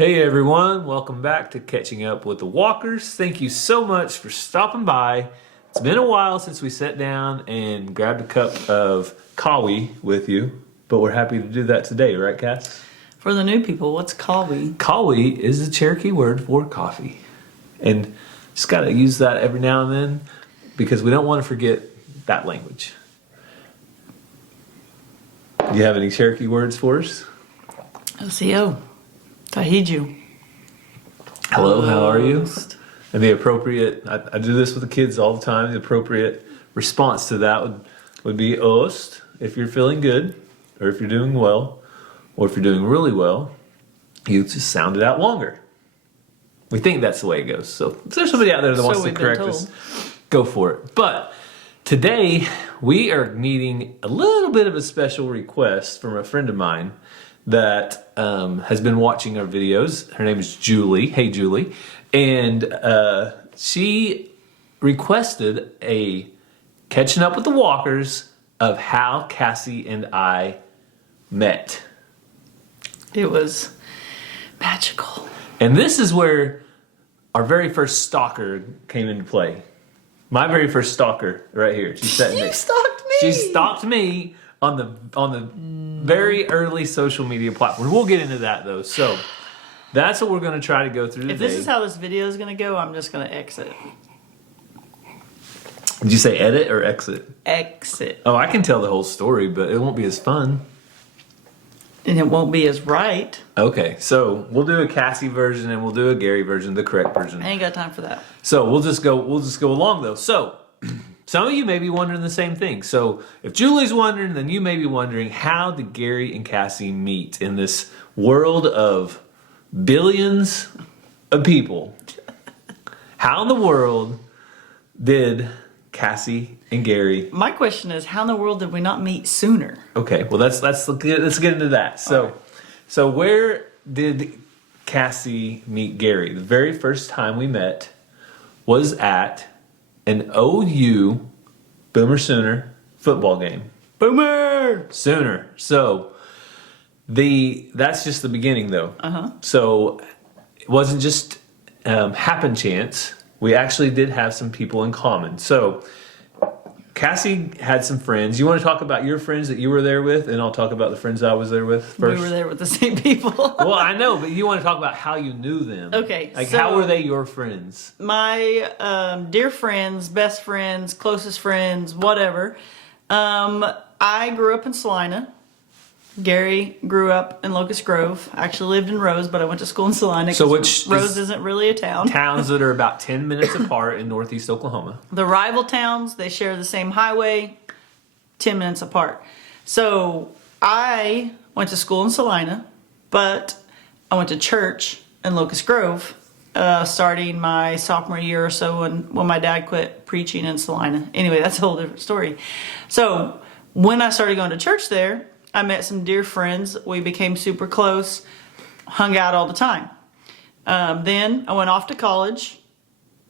Hey everyone, welcome back to Catching Up with the Walkers. Thank you so much for stopping by. It's been a while since we sat down and grabbed a cup of coffee with you, but we're happy to do that today, right Cass? For the new people, what's coffee? Coffee is the Cherokee word for coffee. And just gotta use that every now and then because we don't want to forget that language. Do you have any Cherokee words for us? OCO. Tahiju. Hello, how are you? And the appropriate, I do this with the kids all the time, the appropriate response to that would be Ost, if you're feeling good, or if you're doing well, or if you're doing really well, you just sound it out longer. We think that's the way it goes. So if there's somebody out there that wants to correct us, go for it. But today, we are needing a little bit of a special request from a friend of mine that has been watching our videos. Her name is Julie. Hey, Julie. And she requested a catching up with the Walkers of how Cassie and I met. It was magical. And this is where our very first stalker came into play. My very first stalker right here. She stalked me. She stalked me on the very early social media platforms. We'll get into that though. So that's what we're going to try to go through today. If this is how this video is going to go, I'm just going to exit. Did you say edit or exit? Exit. Oh, I can tell the whole story, but it won't be as fun. And it won't be as right. Okay, so we'll do a Cassie version and we'll do a Gary version, the correct version. I ain't got time for that. So we'll just go along though. So some of you may be wondering the same thing. So if Julie's wondering, then you may be wondering, how did Gary and Cassie meet in this world of billions of people? How in the world did Cassie and Gary? My question is, how in the world did we not meet sooner? Okay, well let's get into that. So, right. So where did Cassie meet Gary? The very first time we met was at an OU Boomer Sooner football game. Boomer! Sooner. So that's just the beginning though. Uh-huh. So it wasn't just happen chance. We actually did have some people in common. So Cassie had some friends. You want to talk about your friends that you were there with, and I'll talk about the friends I was there with first? We were there with the same people. Well, I know, but you want to talk about how you knew them. Okay. Like, so how were they your friends? My dear friends, best friends, closest friends, whatever. I grew up in Salina. Gary grew up in Locust Grove. I actually lived in Rose, but I went to school in Salina. So Rose isn't really a town. Towns that are about 10 minutes apart in northeast Oklahoma. The rival towns, they share the same highway, 10 minutes apart. So I went to school in Salina, but I went to church in Locust Grove, starting my sophomore year or so when my dad quit preaching in Salina. Anyway, that's a whole different story. So when I started going to church there, I met some dear friends. We became super close, hung out all the time. Then I went off to college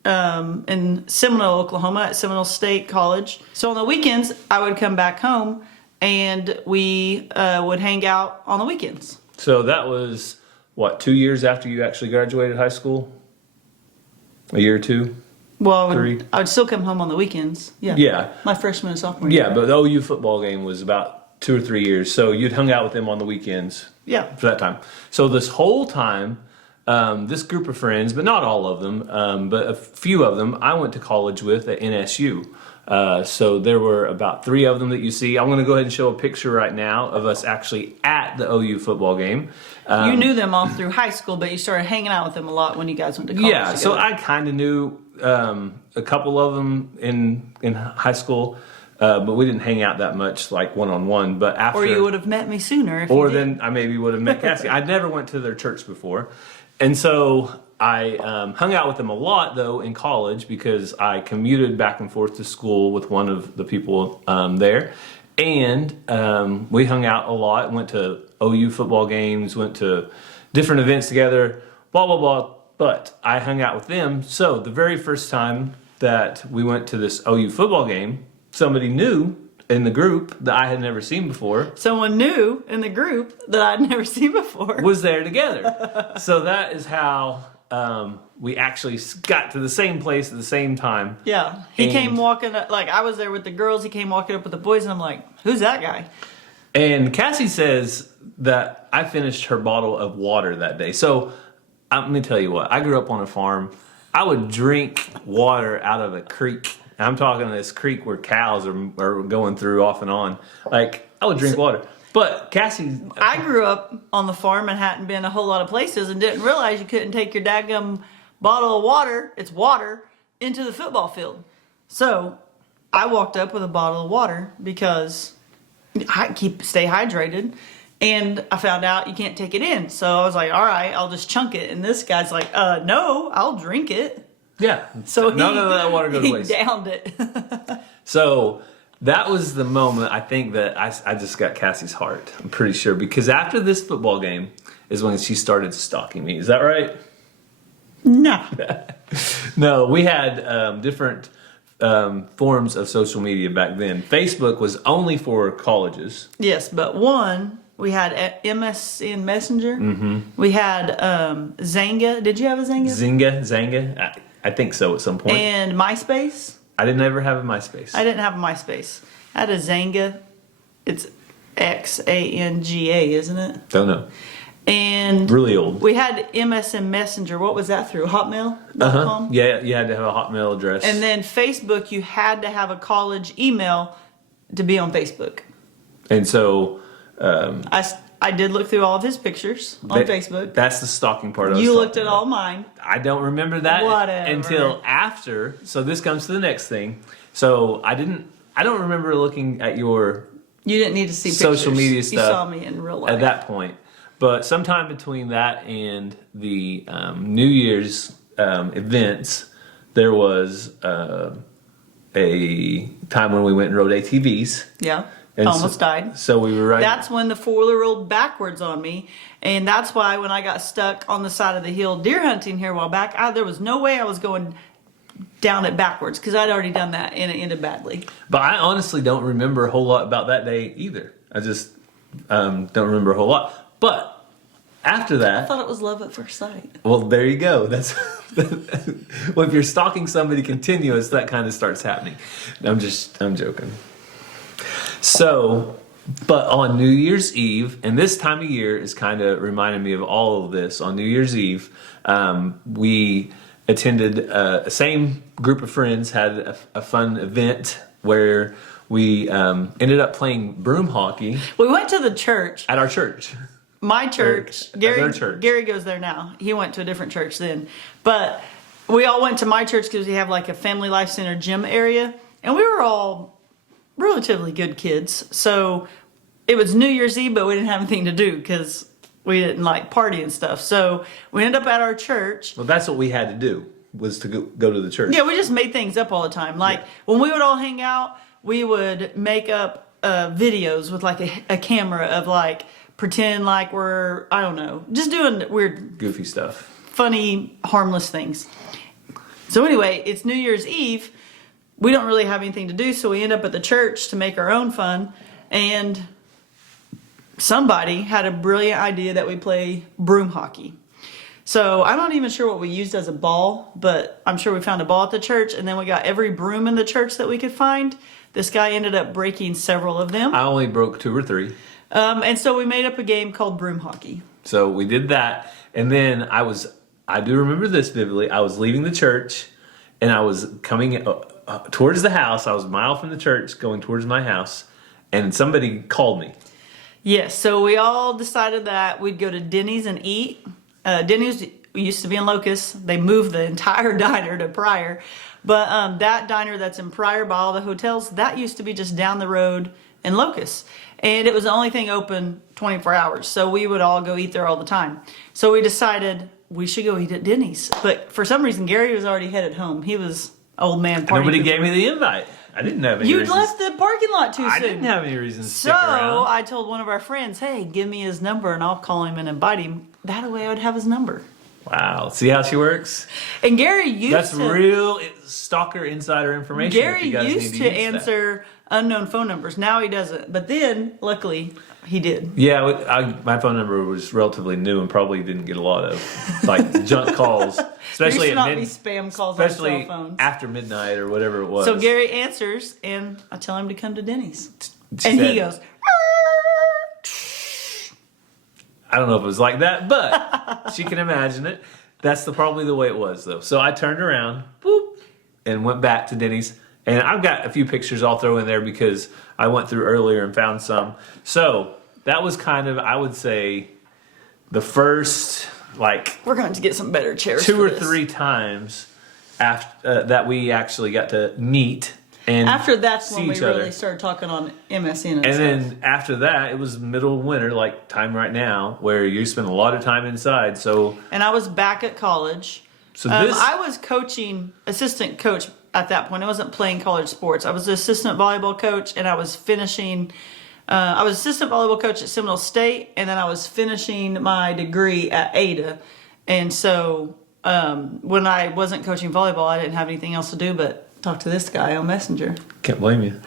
in Seminole, Oklahoma at Seminole State College. So on the weekends, I would come back home and we would hang out on the weekends. So that was, what, 2 years after you actually graduated high school? A year or two? Well, Three? I would still come home on the weekends. Yeah. Yeah. My freshman and sophomore year. Yeah, but the OU football game was about 2 or 3 years. So you'd hung out with them on the weekends. Yeah. For that time. So this whole time, this group of friends, but not all of them, but a few of them, I went to college with at NSU. So there were about 3 of them that you see. I'm going to go ahead and show a picture right now of us actually at the OU football game. You knew them all through high school, but you started hanging out with them a lot when you guys went to college. Yeah, together. so I kind of knew a couple of them in high school. But we didn't hang out that much, like one-on-one. But after, or you would have met me sooner. Or then I maybe would have met Cassie. I never went to their church before, and so I hung out with them a lot though in college because I commuted back and forth to school with one of the people there, and we hung out a lot. Went to OU football games, went to different events together. Blah blah blah. But I hung out with them. So the very first time that we went to this OU football game, somebody new in the group that I had never seen before Someone new in the group that I'd never seen before. was there together. So that is how we actually got to the same place at the same time. Yeah. He And- came walking up, like I was there with the girls. He came walking up with the boys, and I'm like, who's that guy? And Cassie says that I finished her bottle of water that day. So let me tell you what, I grew up on a farm. I would drink water out of a creek. I'm talking this creek where cows are going through off and on. Like, I would drink water. But Cassie... I grew up on the farm and hadn't been a whole lot of places and didn't realize you couldn't take your daggum bottle of water, it's water, into the football field. So I walked up with a bottle of water because I stay hydrated. And I found out you can't take it in. So I was like, all right, I'll just chunk it. And this guy's like, no, I'll drink it. Yeah. So none of that water goes to waste. He downed it. So that was the moment I think that I just got Cassie's heart. I'm pretty sure. Because after this football game is when she started stalking me. Is that right? No. No, we had different forms of social media back then. Facebook was only for colleges. Yes, but one, we had MSN Messenger. Mm-hmm. We had Zanga. Did you have a Zanga? Zanga. I think so at some point. And MySpace. I didn't ever have a MySpace. I didn't have a MySpace. I had a Zanga. It's Xanga, isn't it? Don't know. And Really old. we had MSN Messenger. What was that through? Hotmail.com? Uh-huh. Yeah, you had to have a Hotmail address. And then Facebook, you had to have a college email to be on Facebook. And so... I did look through all of his pictures on Facebook. That's the stalking part. You looked at all mine. I don't remember that Whatever. until after. So this comes to the next thing. So I don't remember looking at your You didn't need to see social pictures. media stuff. You saw me in real life. At that point. But sometime between that and the New Year's events, there was a time when we went and rode ATVs. Yeah. And Almost died. So we were riding. That's when the four-wheeler rolled backwards on me. And that's why when I got stuck on the side of the hill deer hunting here a while back, there was no way I was going down it backwards because I'd already done that and it ended badly. But I honestly don't remember a whole lot about that day either. I just don't remember a whole lot. But after that... I thought it was love at first sight. Well, there you go. That's well, if you're stalking somebody continuous, that kind of starts happening. I'm joking. So, but on New Year's Eve, and this time of year is kind of reminding me of all of this. On New Year's Eve, we attended a same group of friends, had a fun event where we ended up playing broom hockey. We went to the church. At our church. My church. Their church. Gary goes there now. He went to a different church then. But we all went to my church because we have like a Family Life Center gym area. And we were all relatively good kids. So it was New Year's Eve, but we didn't have anything to do because we didn't like party and stuff. So we ended up at our church. Well, that's what we had to do, was to go to the church. Yeah, we just made things up all the time. Like when we would all hang out, we would make up videos with like a camera of like pretend like we're, I don't know, just doing weird, Goofy stuff. funny, harmless things. So anyway, it's New Year's Eve. We don't really have anything to do, so we end up at the church to make our own fun. And somebody had a brilliant idea that we play broom hockey. So I'm not even sure what we used as a ball, but I'm sure we found a ball at the church, and then we got every broom in the church that we could find. This guy ended up breaking several of them. I only broke 2 or 3. And so we made up a game called broom hockey. So we did that, and then I do remember this vividly. I was leaving the church, and I was coming towards the house. I was a mile from the church, going towards my house, and somebody called me. Yes, so we all decided that we'd go to Denny's and eat. Denny's used to be in Locust. They moved the entire diner to Pryor. But that diner that's in Pryor by all the hotels, that used to be just down the road in Locust. And it was the only thing open 24 hours. So we would all go eat there all the time. So we decided we should go eat at Denny's. But for some reason, Gary was already headed home. He was old man partying. Nobody gave me the invite. I didn't have any You reasons. left the parking lot too soon. I didn't have any reason to stick So around. I told one of our friends, hey, give me his number and I'll call him and invite him. That way I would have his number. Wow. See how she works? And Gary used That's to... real stalker insider information. if Gary you guys used need to use answer unknown phone numbers. Now he doesn't. But then, luckily, he did. Yeah, my phone number was relatively new and probably didn't get a lot of like junk calls, especially there at used to not be spam calls on cell phones. After midnight or whatever it was. So Gary answers, and I tell him to come to Denny's, She and said- he goes. I don't know if it was like that, but she can imagine it. That's probably the way it was, though. So I turned around, boop, and went back to Denny's. And I've got a few pictures I'll throw in there because I went through earlier and found some. So that was kind of, I would say, the first, like, We're going to get some better chairs. two for or this. three times after that we actually got to meet. And After that's when see we each other. really started talking on MSN and And stuff. then after that, it was middle of winter, like time right now, where you spend a lot of time inside. So And I was back at college. So this, I was assistant coach at that point. I wasn't playing college sports. I was the assistant volleyball coach, and I was finishing. I was assistant volleyball coach at Seminole State, and then I was finishing my degree at Ada. And so when I wasn't coaching volleyball, I didn't have anything else to do but talk to this guy on Messenger. can't blame you.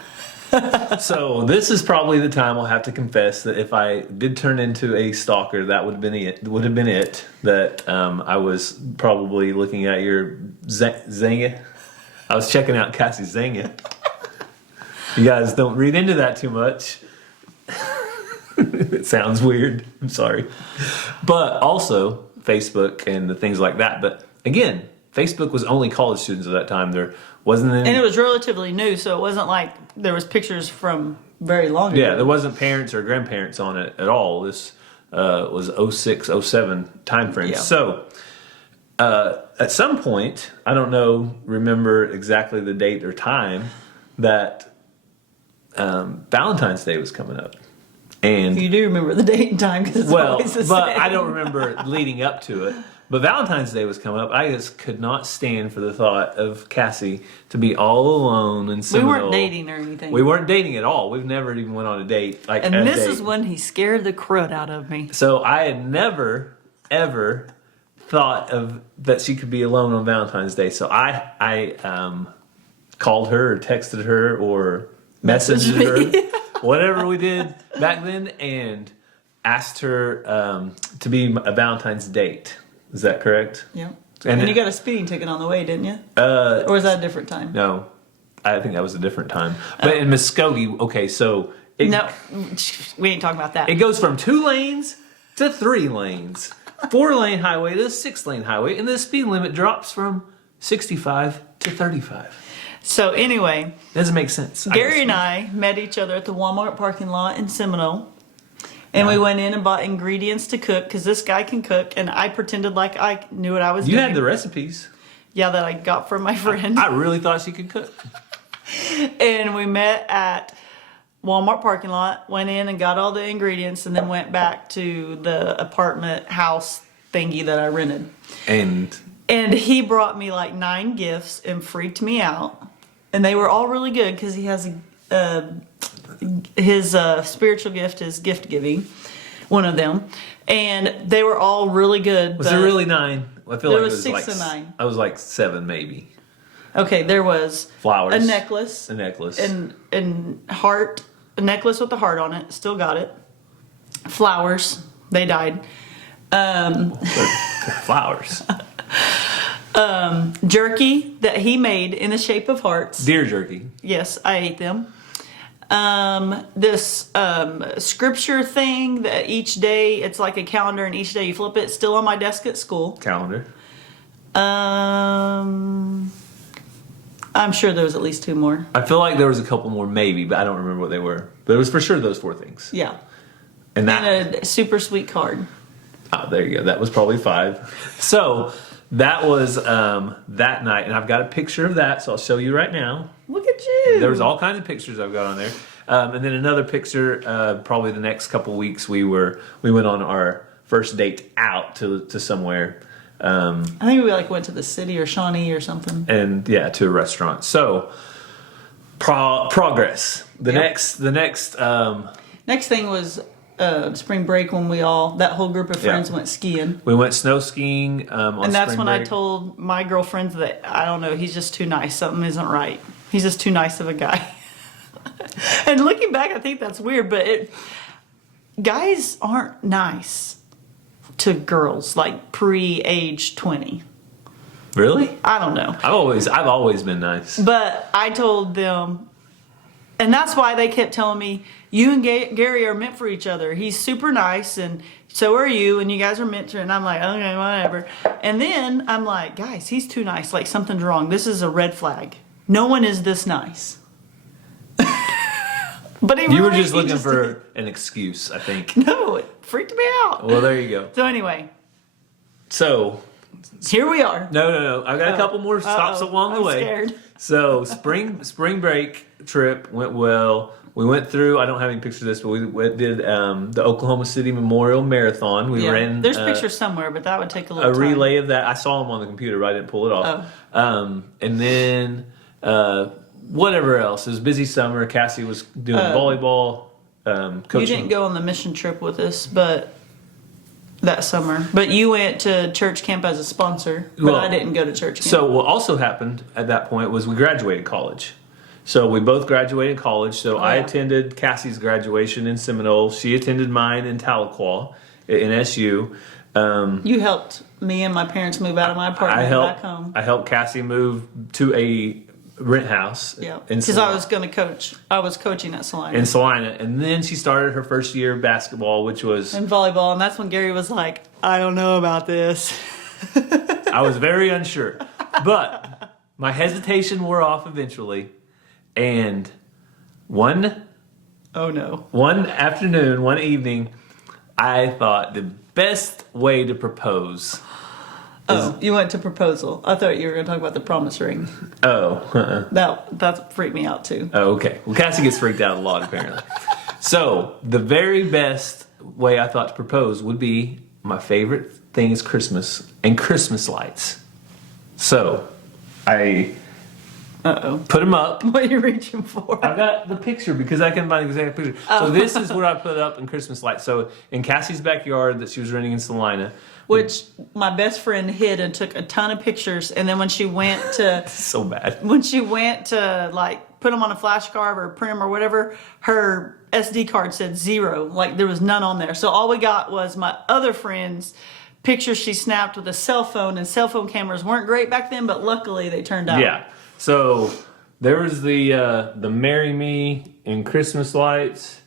So this is probably the time I'll have to confess that if I did turn into a stalker, that would have been it. That I was probably looking at your Zanga. I was checking out Cassie's Zanga. You guys don't read into that too much. It sounds weird. I'm sorry. But also Facebook and the things like that. But again, Facebook was only college students at that time. There wasn't any... And it was relatively new, so it wasn't like there was pictures from very long ago. Yeah, there wasn't parents or grandparents on it at all. This was 06, 07 time frame. Yeah. So at some point, I don't remember exactly the date or time that Valentine's Day was coming up. And You do remember the date and time because it's always the but same. I don't remember leading up to it. But Valentine's Day was coming up. I just could not stand for the thought of Cassie to be all alone in We Seminole. weren't dating or anything. We weren't dating at all. We've never even went on a date. And this is when he scared the crud out of me. So I had never, ever thought of that she could be alone on Valentine's Day. So I called her or texted her or messaged her, whatever we did back then, and asked her to be a Valentine's date. Is that correct? Yeah. And And you got a speeding ticket on the way, didn't you? Uh, Or was that a different time? no, I think that was a different time. But in Muskogee, okay, so No, we ain't talking about that. it goes from 2 lanes to 3 lanes, 4-lane highway to a 6-lane highway, and the speed limit drops from 65 to 35. So anyway, Doesn't make sense. Gary and I met each other at the Walmart parking lot in Seminole. And we went in and bought ingredients to cook because this guy can cook. And I pretended like I knew what I was You doing. had the recipes. Yeah, that I got from my friend. I really thought she could cook. And we met at Walmart parking lot, went in and got all the ingredients, and then went back to the apartment house thingy that I rented. And And he brought me like 9 gifts and freaked me out. And they were all really good because he has his spiritual gift is gift giving, one of them. And they were all really good. was it really 9? I feel There like was it was 6 like and 9. I was like 7 maybe. Okay, there was Flowers. a necklace. A necklace. And heart, a necklace with a heart on it. Still got it. Flowers. They died. They're flowers. Jerky that he made in the shape of hearts. Deer jerky. Yes, I ate them. This scripture thing that each day, it's like a calendar and each day you flip it. It's still on my desk at school. Calendar. I'm sure there was at least 2 more. I feel like there was a couple more maybe, but I don't remember what they were. But it was for sure those 4 things. Yeah. And that And a super sweet card. oh, there you go. That was probably 5. So that was that night, and I've got a picture of that, so I'll show you right now. Look at you. There was all kinds of pictures I've got on there, and then another picture. Probably the next couple weeks, we went on our first date out to somewhere, I think we went to the city or Shawnee or something. and yeah, to a restaurant. So progress. The Yep. next. Next thing was spring break when that whole group of friends went skiing. We went snow skiing on And that's spring when I break. told my girlfriends that, I don't know, he's just too nice. Something isn't right. He's just too nice of a guy. And looking back, I think that's weird, but guys aren't nice to girls like pre-age 20. Really? I don't know. I've always been nice. But I told them, and that's why they kept telling me, you and Gary are meant for each other. He's super nice, and so are you, and you guys are meant to. And I'm like, okay, whatever. And then I'm like, guys, he's too nice. Like, something's wrong. This is a red flag. No one is this nice. But You were just looking for an excuse, I think. No, it freaked me out. Well, there you go. So anyway, So, here we are. no. I've got a couple more stops along the I'm way. scared. So, spring break trip went well. We went through, I don't have any pictures of this, but we did the Oklahoma City Memorial Marathon. We ran. There's pictures somewhere, but that would take a little a time. relay of that. I saw them on the computer, but I didn't pull it off. And then whatever else. It was a busy summer. Cassie was doing volleyball. Coaching. You didn't go on the mission trip with us, but that summer. But you went to church camp as a sponsor, but I didn't go to church camp. So what also happened at that point was we graduated college. So we both graduated college. So I attended Cassie's graduation in Seminole. She attended mine in Tahlequah in SU. You helped me and my parents move out of my apartment back home. I helped Cassie move to a rent house. Yeah, because I was going to coach. I was coaching at Salina. In Salina. And then she started her first year of basketball, which was... And volleyball. And that's when Gary was like, I don't know about this. I was very unsure. But my hesitation wore off eventually. And one afternoon, one evening, I thought the best way to propose... you went to proposal. I thought you were going to talk about the promise ring. That freaked me out too. Oh, okay. Well, Cassie gets freaked out a lot, apparently. So, the very best way I thought to propose would be my favorite thing is Christmas and Christmas lights. So, I put them up. What are you reaching for? I've got the picture because I can find the exact picture. So, this is what I put up in Christmas lights. So, in Cassie's backyard that she was renting in Salina, which my best friend hid and took a ton of pictures. And then when she went to... so bad. When she went to, like, put them on a flash card or print them or whatever, her SD card said 0. Like, there was none on there. So all we got was my other friend's pictures she snapped with a cell phone. And cell phone cameras weren't great back then, but luckily they turned out. Yeah. So there was the Marry Me and Christmas lights.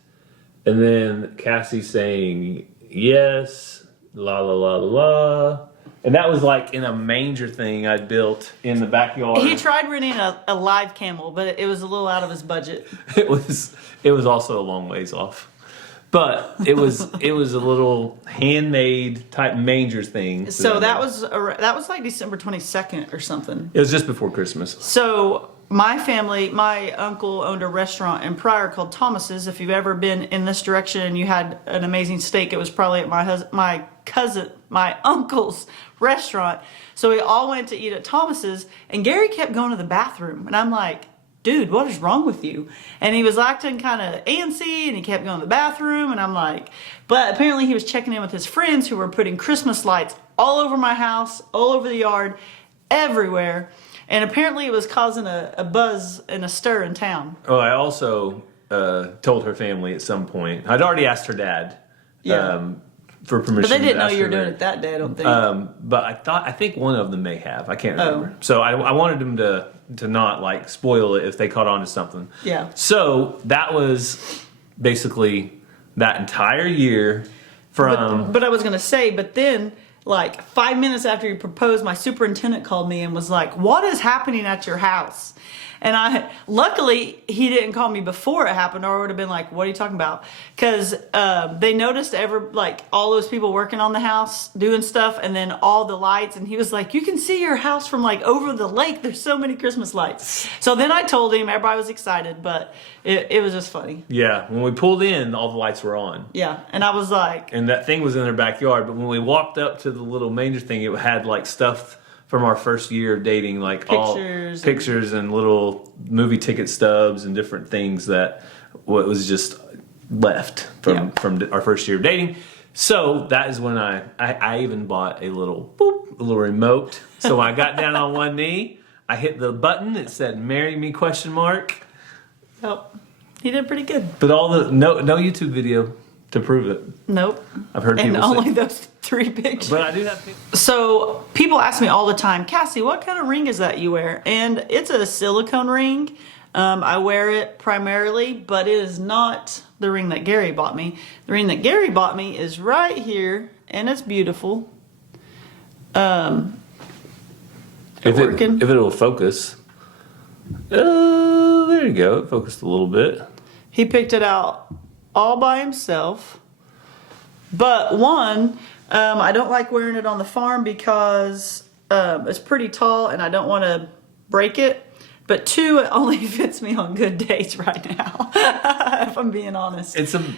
And then Cassie saying yes... La la la la la. And that was like in a manger thing I built in the backyard. He tried renting a live camel, but it was a little out of his budget. It was also a long ways off. But it was a little handmade type manger thing. So that was like December 22nd or something. It was just before Christmas. So my family, my uncle owned a restaurant in Pryor called Thomas's. If you've ever been in this direction and you had an amazing steak, it was probably at my uncle's restaurant. So we all went to eat at Thomas's, and Gary kept going to the bathroom, and I'm like, dude, what is wrong with you? And he was acting kind of antsy, and he kept going to the bathroom, and I'm like, but apparently he was checking in with his friends who were putting Christmas lights all over my house, all over the yard, everywhere. And apparently it was causing a buzz and a stir in town. Oh, I also told her family at some point. I'd already asked her dad for permission. But they didn't know to ask you were her doing it that day, I don't think. But I think one of them may have. I can't remember. So I wanted them to not like spoil it if they caught on to something. Yeah. So that was basically that entire year from... But I was going to say, but then... Like 5 minutes after you proposed, my superintendent called me and was like, what is happening at your house? And luckily he didn't call me before it happened, or I would have been like, what are you talking about? Because they noticed all those people working on the house doing stuff, and then all the lights, and he was like, you can see your house from like over the lake. There's so many Christmas lights. So then I told him, everybody was excited, but it was just funny. Yeah, when we pulled in, all the lights were on. Yeah, and I was like... And that thing was in their backyard, but when we walked up to the little manger thing, it had like stuff from our first year of dating, like pictures and little movie ticket stubs and different things that was just left from our first year of dating. So that is when I even bought a little remote. So when I got down on one knee, I hit the button. It said "Marry Me?" ? Yep. He did pretty good. But no YouTube video to prove it. Nope. I've heard people and only say. those 3 pictures. But I do have people. So people ask me all the time, Cassie, what kind of ring is that you wear? And it's a silicone ring. I wear it primarily, but it is not the ring that Gary bought me. The ring that Gary bought me is right here, and it's beautiful. If it'll focus. There you go. It focused a little bit. He picked it out all by himself. But one, I don't like wearing it on the farm because it's pretty tall and I don't want to break it. But 2, it only fits me on good days right now, if I'm being honest. And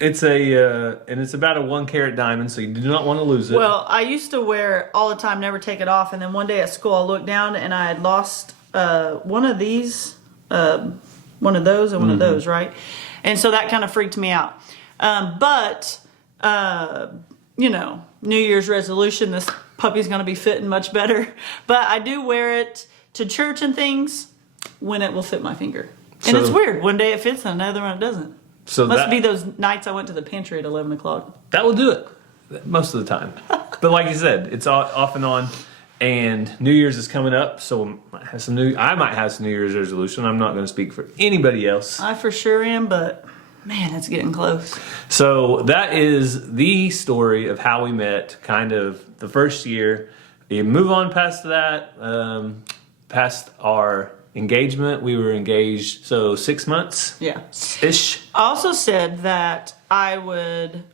it's about a 1 carat diamond, so you do not want to lose it. Well, I used to wear it all the time, never take it off. And then one day at school, I looked down and I had lost one of these, one of those and one of those, right? And so that kind of freaked me out. But New Year's resolution, this puppy's going to be fitting much better. But I do wear it to church and things when it will fit my finger. And it's weird. One day it fits and another one it doesn't. So Must be those nights I went to the pantry at 11 o'clock. That will do it most of the time. But like you said, it's off and on. And New Year's is coming up, so I might have some New Year's resolution. I'm not going to speak for anybody else. I for sure am, but man, it's getting close. So that is the story of how we met, kind of the first year. You move on past that, past our engagement. We were engaged, so 6 months? Yeah. Ish. I also said that I would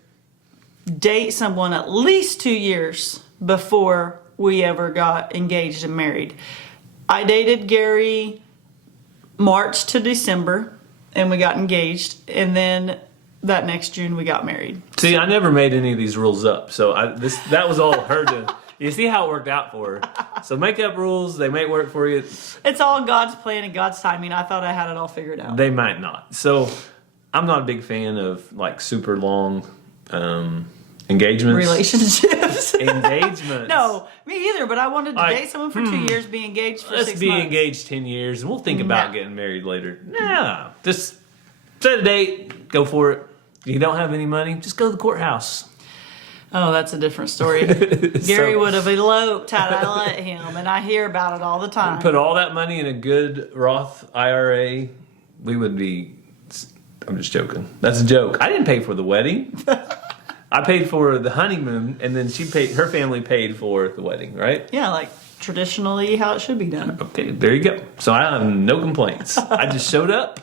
date someone at least 2 years before we ever got engaged and married. I dated Gary March to December, and we got engaged, and then that next June we got married. See, I never made any of these rules up, so that was all her to... You see how it worked out for her. So make up rules, they may work for you. It's all God's plan and God's timing. I thought I had it all figured out. They might not. So I'm not a big fan of like super long engagements. Relationships. Engagements. No, me either, but I wanted to date someone for 2 years, be engaged for 6 months. Let's be engaged 10 years and we'll think about getting married later. Nah, just set a date, go for it. If you don't have any money, just go to the courthouse. Oh, that's a different story. Gary would have eloped had I let him, and I hear about it all the time. Put all that money in a good Roth IRA, we would be... I'm just joking. That's a joke. I didn't pay for the wedding. I paid for the honeymoon, and then her family paid for the wedding, right? Yeah, like traditionally how it should be done. Okay, there you go. So I have no complaints. I just showed up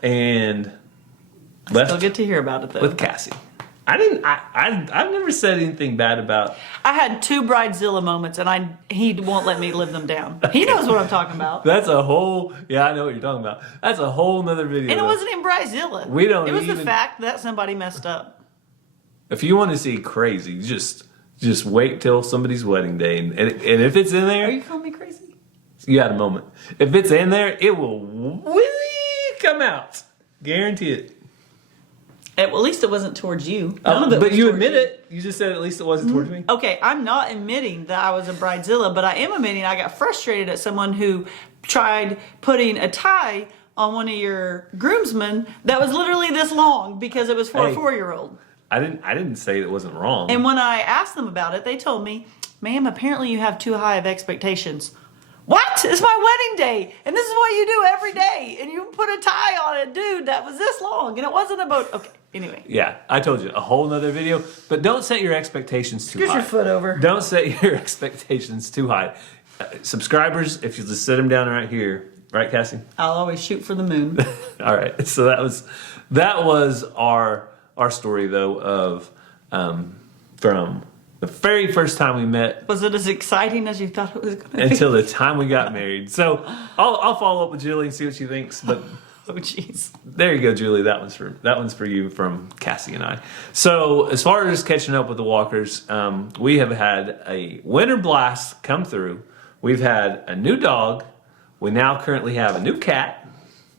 and left. Still get to hear about it though. With Cassie. I've never said anything bad about... I had 2 Bridezilla moments, and he won't let me live them down. He knows what I'm talking about. That's a whole... Yeah, I know what you're talking about. That's a whole nother video. And it wasn't in Bridezilla. We don't It was even... the fact that somebody messed up. If you want to see crazy, just wait till somebody's wedding day. And if it's in there... Are you calling me crazy? You had a moment. If it's in there, it will come out. Guarantee it. Well, at least it wasn't towards you. But you admit it. You just said at least it wasn't towards me. Okay, I'm not admitting that I was a bridezilla, but I am admitting I got frustrated at someone who tried putting a tie on one of your groomsmen that was literally this long because it was for a 4-year-old. I didn't say it wasn't wrong. And when I asked them about it, they told me, ma'am, apparently you have too high of expectations. What? It's my wedding day, and this is what you do every day, and you put a tie on a dude that was this long, and it wasn't about... Okay, anyway. Yeah, I told you, a whole nother video, but don't set your expectations too high. Get your foot over. Don't set your expectations too high. Subscribers, if you just set them down right here, right, Cassie? I'll always shoot for the moon. All right, so that was our story, though, of from... the very first time we met. Was it as exciting as you thought it was going to be? Until the time we got married. So I'll follow up with Julie and see what she thinks. But oh, jeez. There you go, Julie. That one's for you from Cassie and I. So as far as catching up with the Walkers, we have had a winter blast come through. We've had a new dog. We now currently have a new cat.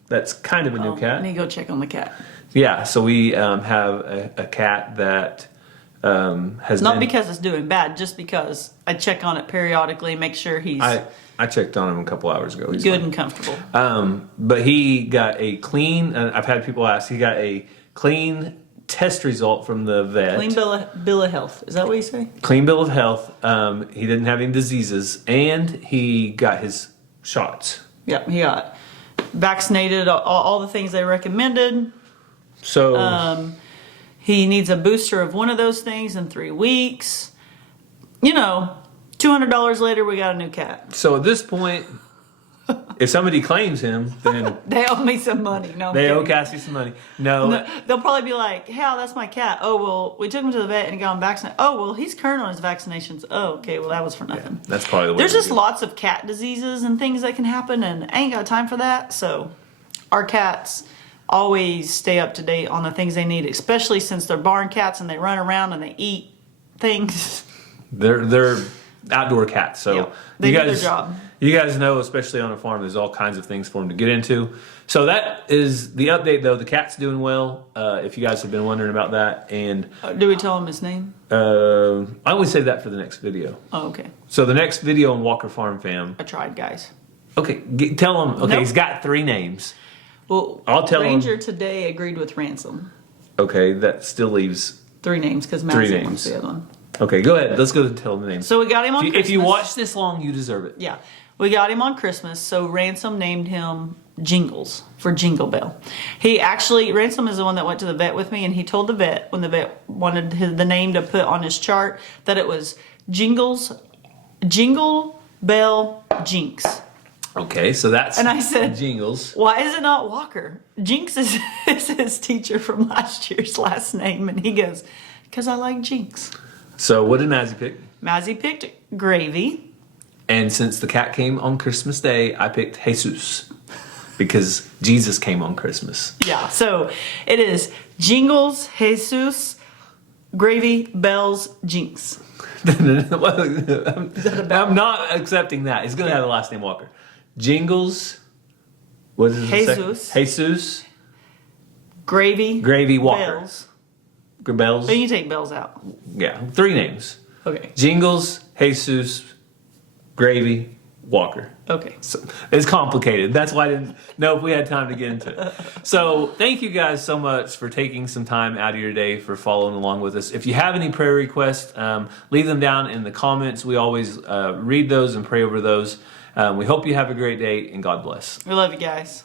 That's kind of a new cat. I need to go check on the cat. Yeah. So we have a cat that. Not because it's doing bad, just because I check on it periodically, make sure he's I checked on him a couple hours ago. He's Good fine. and comfortable. But he got a clean. I've had people ask. He got a clean test result from the vet. Clean bill of health. Is that what you say? Clean bill of health. He didn't have any diseases, and he got his shots. Yep, he got vaccinated. All the things they recommended. So He needs a booster of one of those things in 3 weeks. $200 later, we got a new cat. So at this point, if somebody claims him, then They owe me some money. No, I'm they owe kidding. Cassie some money. No, They'll probably be like, "Hey, that's my cat. Oh, well, we took him to the vet and he got him vaccinated. Oh, well, he's current on his vaccinations. Oh, okay, well, that was for nothing." that's probably the way. There's to just do it. lots of cat diseases and things that can happen, and I ain't got time for that. So, our cats always stay up to date on the things they need, especially since they're barn cats and they run around and they eat things. They're outdoor cats, so Yeah, they do their job. You guys know, especially on a farm, there's all kinds of things for them to get into. So that is the update, though. The cat's doing well. If you guys have been wondering about that, and Do we tell him his name? I always save that for the next video. Oh, okay. So the next video on Walker Farm Fam. I tried, guys. Okay, tell him. Okay, Nope. he's got 3 names. Well, I'll tell him. Ranger today agreed with Ransom. Okay, that still leaves. 3 names because 3 Madison names. wants the other one. Okay, go ahead. Let's go and tell him the names. So we got him on If you Christmas. watch this long, you deserve it. Yeah. We got him on Christmas, so Ransom named him Jingles for Jingle Bell. Ransom is the one that went to the vet with me, and he told the vet when the vet wanted the name to put on his chart that it was Jingle Bell Jinx. Okay, so that's And I said, Jingles. Why is it not Walker? Jinx is his teacher from last year's last name, and he goes, because I like Jinx. So what did Mazzy pick? Mazzy picked Gravy. And since the cat came on Christmas Day, I picked Jesus because Jesus came on Christmas. Yeah, so it is Jingles, Jesus, Gravy, Bells, Jinx. I'm not accepting that. He's going to have the last name Walker. Jingles. What is his Jesus. Jesus. Gravy, Walker. Bells. Bells. But you take Bells out. Yeah, 3 names. Okay. Jingles, Jesus, Gravy, Walker. Okay. So, it's complicated. That's why I didn't know if we had time to get into it. So thank you guys so much for taking some time out of your day for following along with us. If you have any prayer requests, leave them down in the comments. We always read those and pray over those. We hope you have a great day, and God bless. We love you guys.